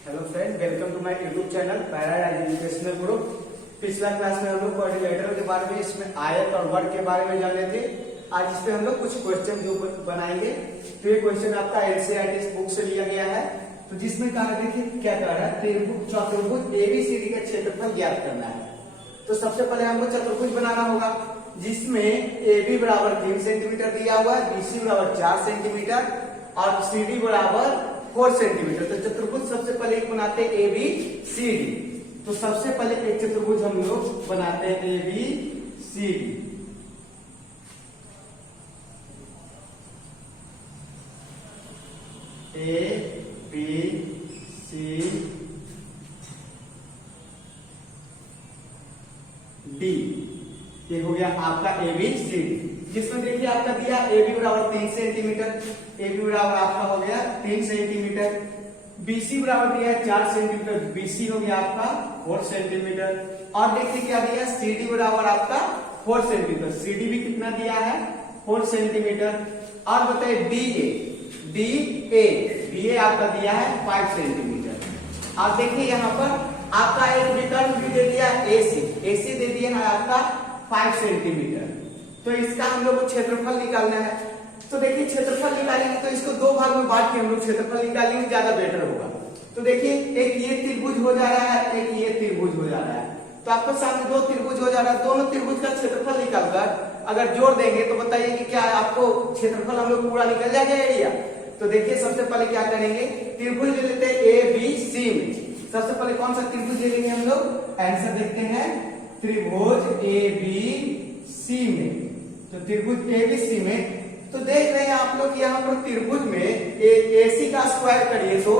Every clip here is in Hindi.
Hello friend, welcome to my YouTube channel Paradise Educational Group. पिछला क्लास में हम लोग कोऑर्डिनेटर के बारे में, इसमें आयत और वर्ग के बारे में जाने थे। आज इस पे हम लोग कुछ क्वेश्चन जो बनाएंगे। तो ये क्वेश्चन आपका एनसीईआरटी बुक से लिया गया है। तो जिसमें कहा देखिए क्या कह रहा है, चतुर्भुज एबीसीडी का क्षेत्रफल ज्ञात करना है। तो सबसे पहले हमको चतुर्भुज बनाना होगा जिसमें AB बराबर 3 सेंटीमीटर दिया हुआ है, BC बराबर 4 सेंटीमीटर और CD बराबर 4 सेंटीमीटर। तो चतुर्भुज सबसे पहले एक बनाते हैं ABCD। तो सबसे पहले एक चतुर्भुज हम लोग बनाते हैं ABCD। ABCD ये हो गया आपका ABCD, जिसमें देखिए आपका दिया AB बराबर 3 सेंटीमीटर, AB बराबर आपका हो गया 3 सेंटीमीटर, BC बराबर दिया है 4 सेंटीमीटर, BC हो गया आपका 4 सेंटीमीटर। और देखिए क्या दिया, CD बराबर आपका 4 सेंटीमीटर, CD भी कितना दिया है 4 सेंटीमीटर। और बताइए DA आपका दिया है 5 सेंटीमीटर। और देखिए यहाँ पर आपका एक विकर्ण भी दे दिया AC दे दिया है आपका 5 सेंटीमीटर। तो इसका हम लोग को क्षेत्रफल निकालना है। तो देखिए क्षेत्रफल निकालेंगे तो इसको दो भाग में बांट के हम लोग क्षेत्रफल निकालेंगे, ज्यादा बेटर होगा। तो देखिए एक ये त्रिभुज हो जा रहा है, एक ये त्रिभुज हो जा रहा है। तो आपको सामने दो त्रिभुज हो जा रहा है, दोनों त्रिभुज का क्षेत्रफल निकालकर अगर जोड़ देंगे तो बताइए कि क्या आपको क्षेत्रफल हम लोग पूरा निकल जाएगा एरिया। तो देखिए सबसे पहले क्या करेंगे, त्रिभुज ले लेते हैं ABC में। सबसे पहले कौन सा त्रिभुज ले लेंगे हम लोग, आंसर देखते हैं त्रिभुज ABC में। तो त्रिभुज ABC में तो देख रहे हैं आप लोग यहाँ पर त्रिभुज में AC का स्क्वायर करिए तो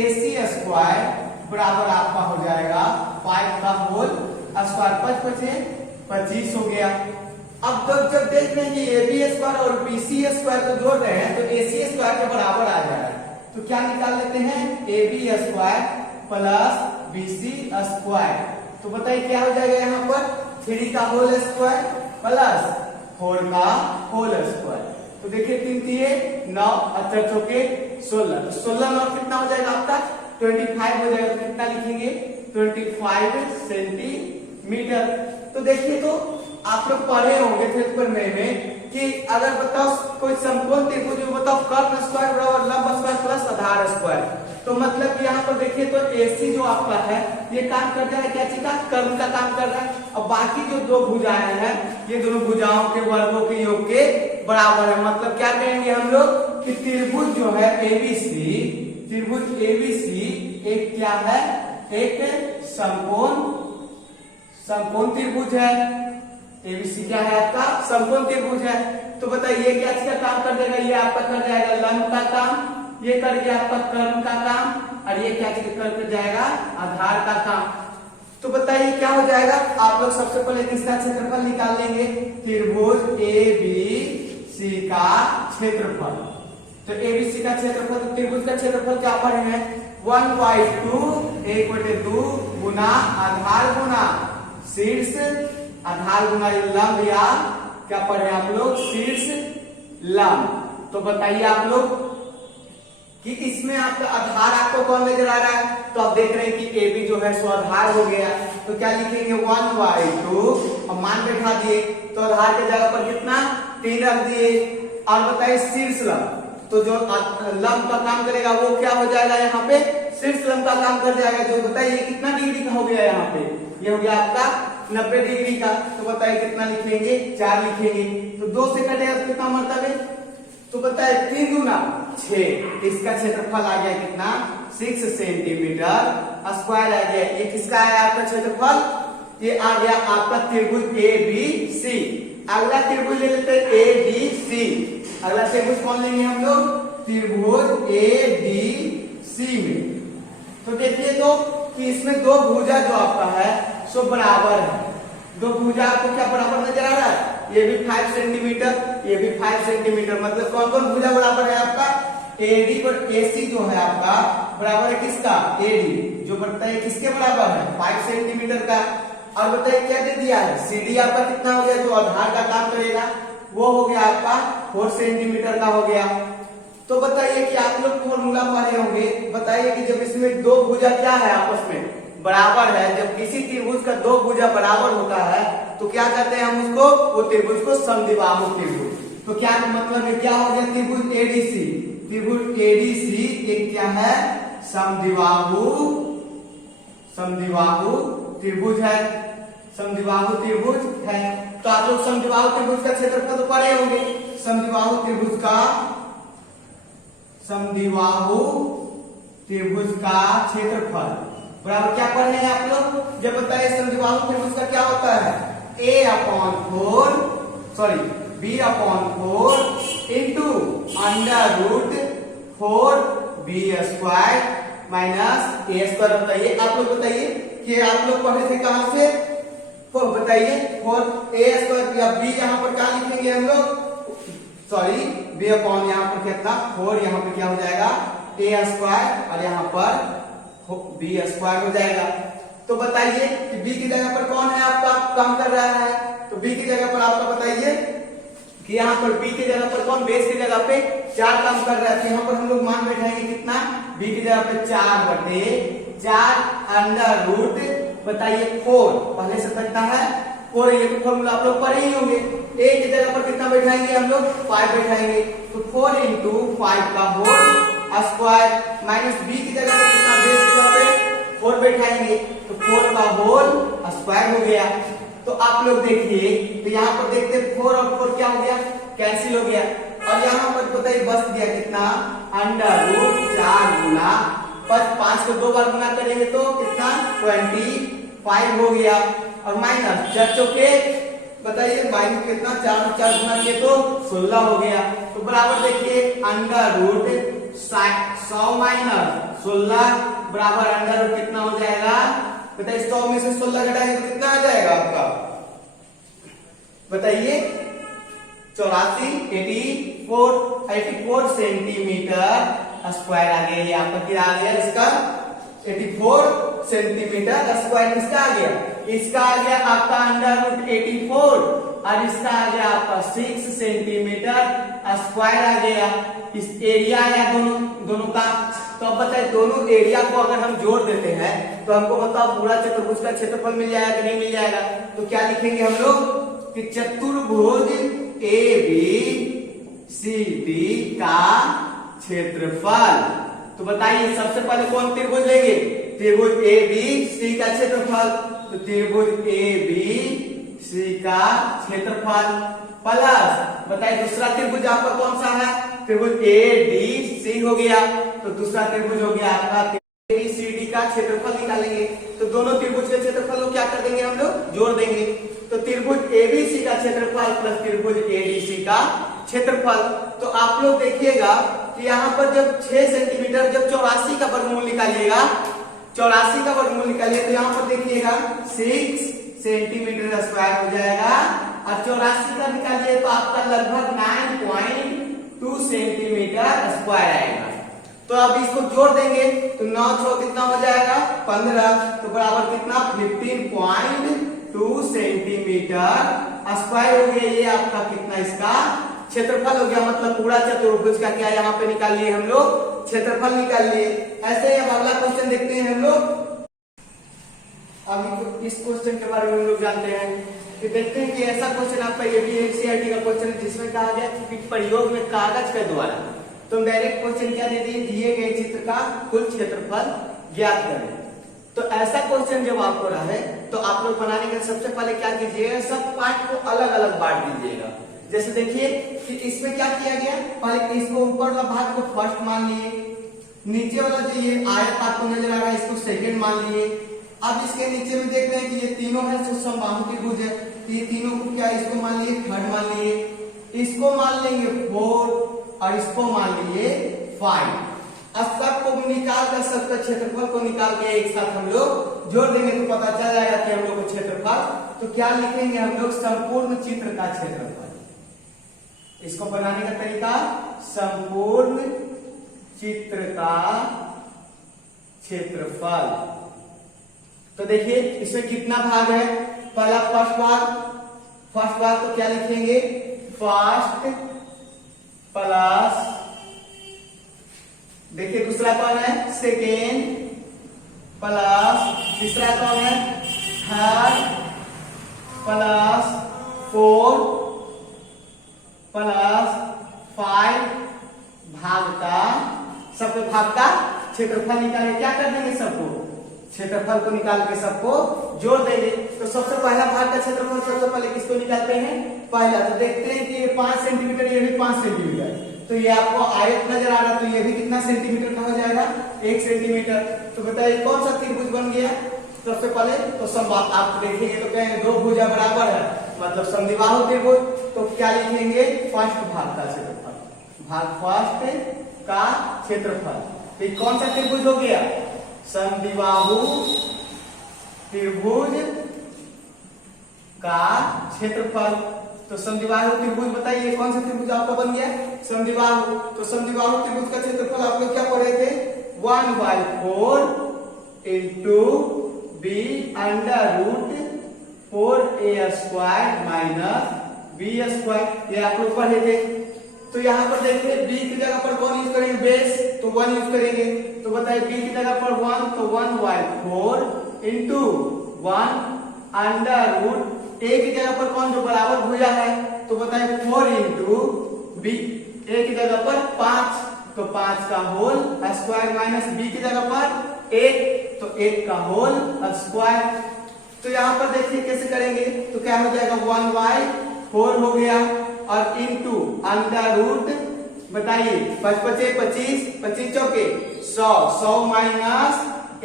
AC स्क्वायर बराबर आपका हो जाएगा 5 का होल स्क्वायर, 25 हो गया। अब जब देख रहे हैं कि AB स्क्वायर और BC स्क्वायर को जोड़ रहे हैं तो AC स्क्वायर के बराबर आ जाएगा। तो क्या निकाल लेते हैं, AB square plus BC square. तो बताइए क्या हो जाएगा यहाँ पर, 3 का होल स्क्वायर प्लस 4 का होल स्क्वायर। तो देखिए 3 3 9 4 चौके 16। तो 16 और कितना हो जाएगा आपका 25 हो जाएगा। तो कितना लिखेंगे 25 सेंटीमीटर। तो देखिए तो आप लोग पढ़े होंगे पेपर में कि अगर बताओ कोई समकोण त्रिभुज में बताओ कर्ण स्क्वायर बराबर लंब स्क्वायर प्लस आधार स्क्वायर। तो मतलब कि यहाँ पर देखिए तो AC जो आपका है ये काम कर रहा है क्या चीज का, कर्ण का काम कर रहा है। और बाकी जो दो भुजाएं हैं ये दोनों भुजाओं के वर्गों के योग के बराबर है। मतलब क्या कहेंगे हम लोग कि त्रिभुज जो है त्रिभुज ABC एक क्या है, एक समकोण त्रिभुज है। ABC क्या है आपका, समकोण त्रिभुज है। तो बताइए क्या चीज का काम कर देगा, ये आपका कर जाएगा लंब का काम, ये कर गया आपका कर्ण का काम, और ये क्या चीज कर जाएगा आधार का काम। तो बताइए क्या हो जाएगा, आप लोग सबसे पहले किसका क्षेत्रफल निकाल लेंगे, त्रिभुज ABC का क्षेत्रफल। तो ABC का क्षेत्रफल, तो त्रिभुज का क्षेत्रफल क्या पढ़े हैं 1/2 गुना आधार गुना शीर्ष, आधार गुना लंब, या क्या पढ़े आप लोग शीर्ष लंब। तो बताइए आप लोग कि इसमें आपका आधार आपको कौन नजर आ रहा है। तो आप देख रहे हैं कि AB जो है सो आधार हो गया। तो क्या लिखेंगे 1/2 और मान बैठा दिए। तो आधार के जगह पर कितना 3 रख दिए। और बताइए शीर्ष लंब, तो जो लंब का काम करेगा वो क्या हो जाएगा, यहाँ पे शीर्ष लंब का काम कर जाएगा। जो बताइए कितना डिग्री का हो गया, यहाँ पे ये हो गया आपका 90 डिग्री का। तो बताइए कितना लिखेंगे 4 लिखेंगे। तो 2 से कटेगा तो कितना मतलब है, तो बताए 3 गुना 6। इसका क्षेत्रफल आ गया कितना 6 सेंटीमीटर स्क्वायर आ गया। ये किसका है आपका क्षेत्रफल, ये आ गया आपका त्रिभुज ABC। अगला त्रिभुज ले लेते हैं ADC। अगला त्रिभुज कौन लेंगे हम लोग, त्रिभुज ADC में। तो देखिए तो कि इसमें दो भुजा जो आपका है सो बराबर है। दो भुजा आपको क्या बराबर नजर आ रहा है, ये भी 5 सेंटीमीटर, ये भी 5 सेंटीमीटर। मतलब कौन कौन भुजा बराबर है आपका, AD पर AC जो है आपका बराबर है किसका, AD जो बढ़ता है किसके बराबर है 5 सेंटीमीटर का। और बताइए क्या दे दिया है, CD आपका कितना हो गया, जो आधार का काम करेगा वो हो गया आपका 4 सेंटीमीटर का हो गया। तो बताइए कि आप लोग फॉर्मूला पढ़े होंगे, बताइए कि जब इसमें दो भुजा क्या है आपस में बराबर है, जब किसी त्रिभुज का दो भुजा बराबर होता है तो क्या कहते हैं हम उसको, वो त्रिभुज को समद्विबाहु त्रिभुज। तो क्या मतलब है, क्या हो गया त्रिभुज एडीसी, त्रिभुज एडीसी एक क्या है, समद्विबाहु त्रिभुज है, समद्विबाहु त्रिभुज है। तो आप लोग समद्विबाहु त्रिभुज का क्षेत्रफल तो पढ़े होंगे, समद्विबाहु त्रिभुज का क्षेत्रफल बराबर क्या पढ़ने हैं आप लोग, जब बताइए समद्विबाहु त्रिभुज का क्या होता है, b/4 into √4b² minus a²। बताइए आप लोग, बताइए कि आप लोग पढ़े थे कहां से, बताइए 4a² या b यहाँ पर क्या लिखेंगे हम लोग, b अपॉन यहाँ पर कितना 4, यहाँ पर क्या हो जाएगा a² और यहाँ पर b² हो जाएगा। तो बताइए कि b की जगह पर कौन है आपका काम कर रहा है, तो b की जगह पर आपका बताइए कि यहाँ पर b की जगह पर कौन, बेस की जगह पे 4 काम कर रहा है। तो यहाँ पर हम लोग मान बैठाएंगे कितना, b की जगह पे 4/4 अंडर रूट बताइए 4, पहले से कितना है 4, ये फॉर्मूला आप लोग पढ़े ही होंगे। a की जगह पर कितना बैठाएंगे हम लोग 5 बैठाएंगे, तो 4 इंटू 5 का होल स्क्वायर माइनस b की जगह पर कितना, बेस की जगह पे 4 बैठाएंगे, तो 4 का होल स्क्वायर हो गया। तो आप लोग देखिए, तो यहाँ पर देखते 4 और 4 क्या हो गया, कैंसिल हो गया, और यहाँ पर बताइए बच गया कितना, अंडर रूट 4 गुना 5 को 2 बार गुना करेंगे तो कितना 25 हो गया, और माइनस 4 चौके बताइए माइनस कितना, 4 गुना किए तो 16 हो गया। तो बराबर देखिए अंडर रूट 100 माइनस 16 बराबर अंडर रूट कितना हो जाएगा, बताइए 100 में से 16 घटाएंगे तो कितना आ जाएगा आपका, बताइए 84 सेंटीमीटर स्क्वायर आ गया। ये आपका क्या आ गया, इसका 84 सेंटीमीटर स्क्वायर किसका आ गया, इसका आ गया आपका अंडर रूट 84 और इसका आ गया आपका 6 सेंटीमीटर स्क्वायर आ गया। इस एरिया या दोनों का, तो अब बताइए दोनों एरिया को अगर हम जोड़ देते हैं तो हमको बताओ पूरा चतुर्भुज का क्षेत्रफल मिल जाएगा कि नहीं मिल जाएगा। तो क्या लिखेंगे हम लोग कि चतुर्भुज ABCD का क्षेत्रफल। तो बताइए सबसे पहले कौन त्रिभुज लेंगे, त्रिभुज ABC का क्षेत्रफल, तो त्रिभुज ABC का क्षेत्रफल प्लस बताइए दूसरा त्रिभुज आपका कौन सा है, त्रिभुज ADC हो गया, तो दूसरा त्रिभुज हो गया आपका ABCD का क्षेत्रफल निकालेंगे। तो दोनों त्रिभुज के क्षेत्रफल को क्या कर देंगे हम लोग, जोड़ देंगे। तो त्रिभुज ABC का क्षेत्रफल प्लस त्रिभुज ADC का क्षेत्रफल। तो आप लोग देखिएगा कि यहाँ पर जब 6 सेंटीमीटर, जब 84 का वर्गमूल निकालिएगा, 84 का वर्गमूल निकालिए तो यहाँ पर देखिएगा 6 सेंटीमीटर स्क्वायर हो जाएगा, और 84 का निकालिए तो आपका लगभग 9.2 सेंटीमीटर स्क्वायर आएगा। तो अब इसको जोड़ देंगे तो 9 6 कितना हो जाएगा 15, तो बराबर कितना 15.2 सेंटीमीटर स्क्वायर हो गया। ये आपका कितना इसका क्षेत्रफल हो गया, मतलब पूरा चतुर्भुज का क्या यहाँ पे निकाल लिए हम लोग, क्षेत्रफल निकाल लिए। ऐसे ही अब अगला क्वेश्चन देखते हैं हम लोग। अभी इस क्वेश्चन के बारे में हम लोग जानते हैं कि देखते हैं कि ऐसा क्वेश्चन आपका ये भी एनसीईआरटी का क्वेश्चन है जिसमें कहा गया कि प्रयोग में कागज के द्वारा तुम डायरेक्ट क्वेश्चन क्या दे दिए गए चित्र का कुल क्षेत्रफल ज्ञात करें। तो ऐसा क्वेश्चन जब आपको रहे तो आप लोग बनाने के सबसे पहले क्या कीजिएगा, सब पार्ट को अलग अलग बांट दीजिएगा। जैसे देखिए कि इसमें क्या किया गया, पहले इसको ऊपर वाला भाग को फर्स्ट मान लिए, नीचे वाला जो ये आयत आपको नजर आ रहा है इसको सेकंड मान लिए। अब इसके नीचे में देख रहे हैं कि ये तीनों है जो समबाहु त्रिभुज है, तो ये तीनों को क्या इसको मान लिए थर्ड मान लिए, इसको मान लेंगे 4 और इसको मान लिए 5। अब सबको निकाल कर सबका क्षेत्रफल को निकाल के एक साथ हम लोग जोड़ देंगे तो पता चल जाएगा कि हम लोग को क्षेत्रफल। तो क्या लिखेंगे हम लोग, संपूर्ण चित्र का क्षेत्रफल। इसको बनाने का तरीका, संपूर्ण चित्र का क्षेत्रफल। तो देखिए इसमें कितना भाग है, पहला फर्स्ट भाग तो क्या लिखेंगे, फर्स्ट प्लस देखिए दूसरा कौन है सेकेंड, प्लस तीसरा कौन है थर्ड, प्लस फोर्थ, प्लस 5 भाग का, सबके भाग का क्षेत्रफल निकाले। क्या कर देंगे सबको, क्षेत्रफल को निकाल के सबको जोड़ देंगे। तो सबसे पहला भाग का क्षेत्रफल सबसे पहले किसको निकालते हैं, पहला। तो देखते हैं कि ये 5 सेंटीमीटर, ये भी 5 सेंटीमीटर, तो ये आपको आयत नजर आ रहा, तो ये भी कितना सेंटीमीटर का हो जाएगा 1 सेंटीमीटर। तो बताइए कौन सा त्रिभुज बन गया सबसे पहले। तो सब आप देखेंगे तो कहेंगे दो भुजा बराबर है, मतलब समद्विबाहु त्रिभुज। तो क्या लिखेंगे, फर्स्ट भाग का क्षेत्रफल, भाग फर्स्ट का क्षेत्रफल। तो कौन सा त्रिभुज हो गया, समद्विबाहु त्रिभुज का क्षेत्रफल। तो समद्विबाहु त्रिभुज बताइए कौन सा त्रिभुज आपका बन गया, समद्विबाहु। तो समद्विबाहु त्रिभुज का क्षेत्रफल आप लोग क्या पढ़े थे, 1/4 into b √ 4a² minus b², ये आप लोग पढ़े थे। तो यहाँ पर देखिए b की जगह पर कौन यूज करेंगे, बेस, तो 1 यूज करेंगे। तो बताइए b की जगह पर 1, तो 1/4 इंटू 1 √ a की जगह पर कौन जो बराबर भुजा है, तो बताइए 4 इंटू b, a की जगह पर 5, तो 5 का होल स्क्वायर माइनस b की जगह पर 1, तो 1 का होल स्क्वायर। तो यहाँ पर देखिए कैसे करेंगे, तो क्या हो जाएगा 1/4 हो गया और इंटू √ बताइए 5 × 5 = 25, 25 चौके 100, 100 माइनस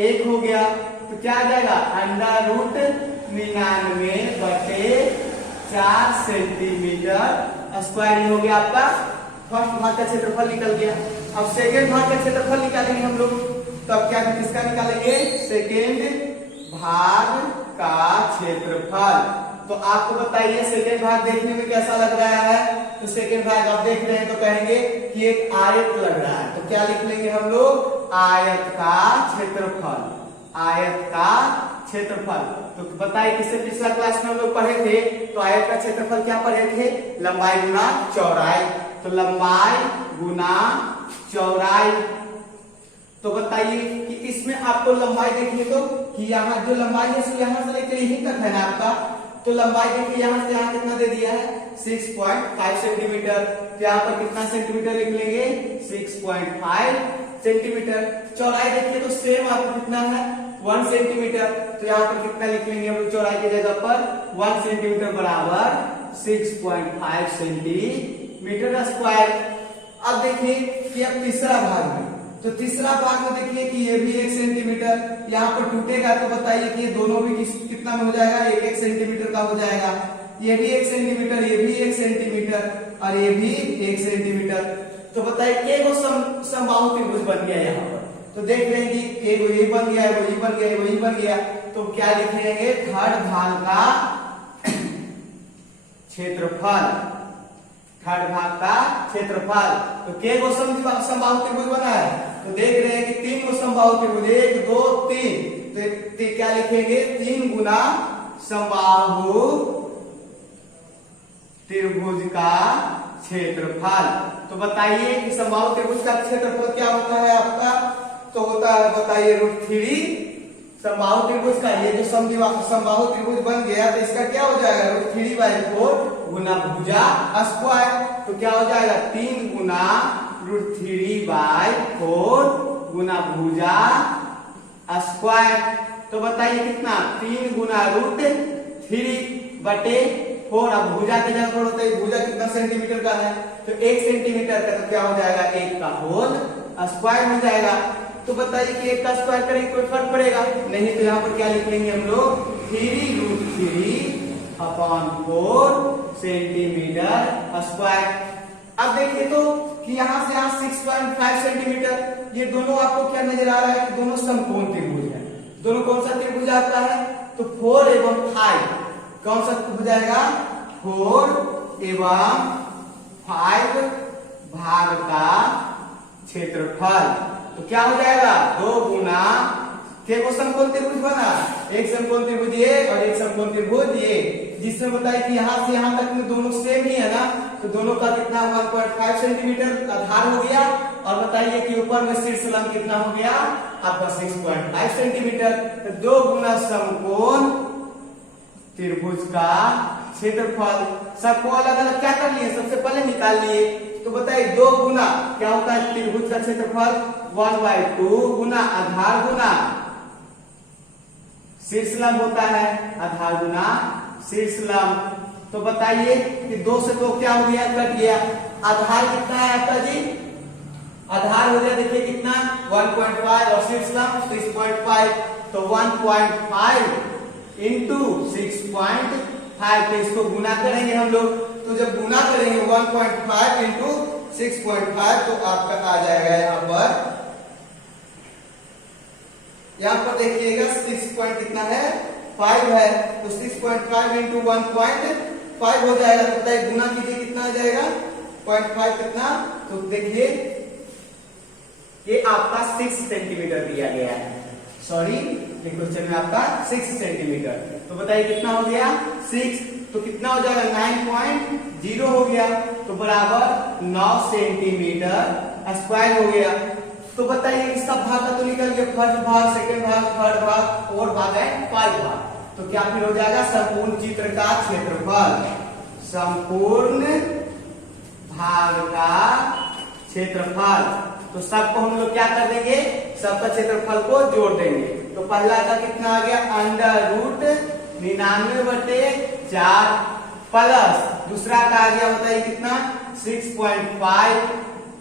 1 हो गया, तो क्या आ जाएगा √99/4 सेंटीमीटर स्क्वायर हो गया आपका फर्स्ट भाग का क्षेत्रफल निकल गया। अब सेकेंड भाग का क्षेत्रफल निकालेंगे हम लोग। तो अब क्या किसका निकालेंगे, सेकेंड भाग का क्षेत्रफल। तो आपको बताइए सेकेंड भाग देखने में कैसा लग रहा है। तो सेकेंड भाग आप देख रहे हैं तो कहेंगे कि एक आयत लग रहा है, तो क्या लिख लेंगे हम लोग, आयत का क्षेत्रफल, आयत का क्षेत्रफल। तो बताइए किससे पिछला क्लास में हम लोग पढ़े थे, तो आयत का क्षेत्रफल क्या पढ़े थे, लंबाई गुना चौड़ाई। तो लंबाई गुना चौड़ाई। तो बताइए कि इसमें आपको लंबाई देखिए तो कि यहाँ जो लंबाई है सो यहाँ से लेकर यहीं तक है ना आपका। तो लंबाई देखिए यहाँ से यहाँ कितना दे दिया है 6.5 सेंटीमीटर। तो यहाँ पर कितना सेंटीमीटर लिख लेंगे 6.5 सेंटीमीटर। चौड़ाई देखिए तो सेम आपको कितना है 1 सेंटीमीटर। तो यहाँ पर कितना लिख लेंगे हम लोग चौड़ाई की जगह पर 1 सेंटीमीटर बराबर 6.5 सेंटीमीटर स्क्वायर। अब देखिए कि अब तीसरा भाग में, तो तीसरा भाग में देखिए कि ये भी 1 सेंटीमीटर यहाँ पर टूटेगा। तो बताइए कि ये दोनों भी कितना में हो जाएगा, 1-1 सेंटीमीटर का हो जाएगा। ये भी 1 सेंटीमीटर, ये भी 1 सेंटीमीटर और ये भी 1 सेंटीमीटर। तो बताइए केगो समबाहु त्रिभुज बन गया यहाँ पर। तो देख रहे हैं कि एगो ये बन गया है, वही बन गया है, वही बन गया। तो क्या लिख लेंगे, थर्ड भाग का क्षेत्रफल, थर्ड भाग का क्षेत्रफल। तो केगो समबाहु त्रिभुज बना है, तो देख रहे हैं कि 3 गो समबाहु त्रिभुज, 1 2 3। तो क्या लिखेंगे 3 गुना समबाहु त्रिभुज का क्षेत्रफल। तो बताइए कि समबाहु त्रिभुज का क्षेत्रफल क्या होता है आपका, तो होता है बताइए √3 समबाहु त्रिभुज का। ये जो समबाहु त्रिभुज बन गया तो इसका क्या हो जाएगा √3/4 गुना भुजा स्क्वायर। तो क्या हो जाएगा 3 गुना √3/4 गुना भुजा स्क्वायर। तो बताइए कितना 3 गुना √3/4। अब भुजा के जगह पर होता है, भुजा कितना सेंटीमीटर का है, तो 1 सेंटीमीटर का। तो क्या हो जाएगा 1 का होल स्क्वायर हो जाएगा। तो बताइए कि 1 का स्क्वायर करेंगे कोई फर्क पड़ेगा नहीं। तो यहाँ पर क्या लिख लेंगे हम लोग 3√3/4 सेंटीमीटर स्क्वायर। अब देखिए तो कि यहाँ से यहाँ 6.5 सेंटीमीटर, ये दोनों आपको क्या नजर आ रहा है कि दोनों समकोण त्रिभुज है। दोनों कौन सा त्रिभुज आता है, तो 4 एवं 5 कौन सा हो जाएगा, 4 एवं 5 भाग का क्षेत्रफल। तो क्या हो जाएगा 2 गुना क्या को समकोण त्रिभुज बना, एक समकोण त्रिभुज ये और एक समकोण त्रिभुज ये, जिसमें बताया कि यहाँ से यहाँ तक में दोनों सेम ही है ना, तो दोनों का कितना 1.5 सेंटीमीटर आधार हो गया, और बताइए कि ऊपर में शीर्ष लंब कितना हो गया आपका 6.5 सेंटीमीटर। तो 2 गुना समकोण त्रिभुज का क्षेत्रफल, सबको अलग अलग क्या कर लिए, सबसे पहले निकाल लिए। तो बताइए 2 गुना क्या होता है त्रिभुज का क्षेत्रफल 1/2 गुना आधार गुना शीर्ष लंब होता है, आधार गुना शीर्ष लंब। तो बताइए कि 2 से 2 क्या हो गया, कट गया। आधार कितना है आपका जी, आधार हो गया देखिए कितना 1.5 और शीर्ष लंब 6.5, तो 1.5 इंटू 6.5, तो इसको गुना करेंगे हम लोग। तो जब गुना करेंगे 1.5 इंटू 6.5 तो आपका आ जाएगा यहाँ पर देखिएगा 6 कितना है 5 है, तो 6.5 इंटू 1.5 हो जाएगा। तो बताइए गुना कीजिए कितना आ जाएगा 0.5 कितना, तो देखिए ये आपका 6 सेंटीमीटर दिया गया है, सॉरी ये क्वेश्चन में आपका 6 सेंटीमीटर। तो बताइए कितना हो गया 6, तो कितना हो जाएगा 9.0 हो गया, तो बराबर 9 सेंटीमीटर स्क्वायर हो गया। तो बताइए इसका भाग का तो निकल गया, फर्स्ट भाग, सेकंड भाग, थर्ड भाग, फोर्थ भाग है 5 भाग, तो क्या फिर हो जाएगा संपूर्ण चित्र का क्षेत्रफल, संपूर्ण भाग का क्षेत्रफल। तो सबको हम लोग क्या कर देंगे, सबका क्षेत्रफल को जोड़ देंगे। तो पहला का कितना आ गया √99/4 प्लस दूसरा का आ गया बताइए कितना 6.5,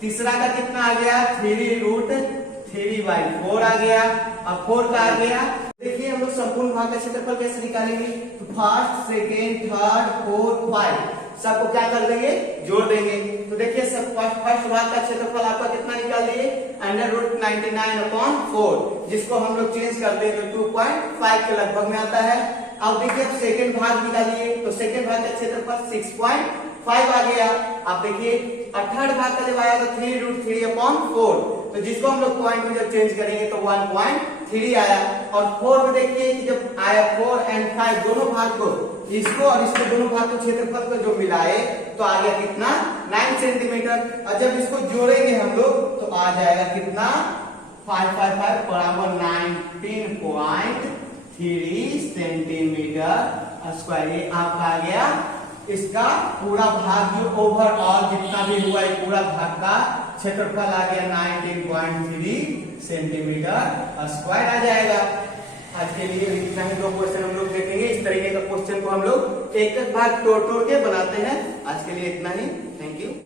तीसरा का कितना आ गया 3√3/4 आ गया, अब 4 का आ गया। देखिए हम लोग संपूर्ण भाग का क्षेत्रफल कैसे निकालेंगे, तो फर्स्ट, सेकेंड, थर्ड, फोर्थ, 5 सबको क्या कर देंगे, जोड़ देंगे। तो देखिए सब फर्स्ट भाग का क्षेत्रफल आपका कितना निकाल दिए √99/4, जिसको हम लोग चेंज करते हैं तो 2.5 के लगभग में आता है। अब देखिए अब सेकेंड भाग निकालिए, तो सेकेंड भाग का क्षेत्रफल 6.5 आ गया। अब देखिए थर्ड भाग का जब आया तो 3√3/4, तो जिसको हम लोग पॉइंट में जब चेंज करेंगे तो 1.3 आया। और 4 में देखिए कि जब आया 4 और 5 दोनों भाग को, इसको और इसको दोनों भाग को क्षेत्रफल को जो मिलाए तो आ गया कितना 9 सेंटीमीटर। और जब इसको जोड़ेंगे हम लोग तो आ जाएगा कितना 555 बराबर 19.3 सेंटीमीटर स्क्वायर। ये आपका आ गया इसका पूरा भाग जो ओवरऑल जितना भी हुआ है पूरा भाग का क्षेत्रफल आ गया 19.3 सेंटीमीटर स्क्वायर आ जाएगा। आज के लिए इतना ही 2 क्वेश्चन हम लोग देखेंगे। इस तरीके का क्वेश्चन को हम लोग एक एक भाग तोड़ तोड़ के बनाते हैं। आज के लिए इतना ही, थैंक यू।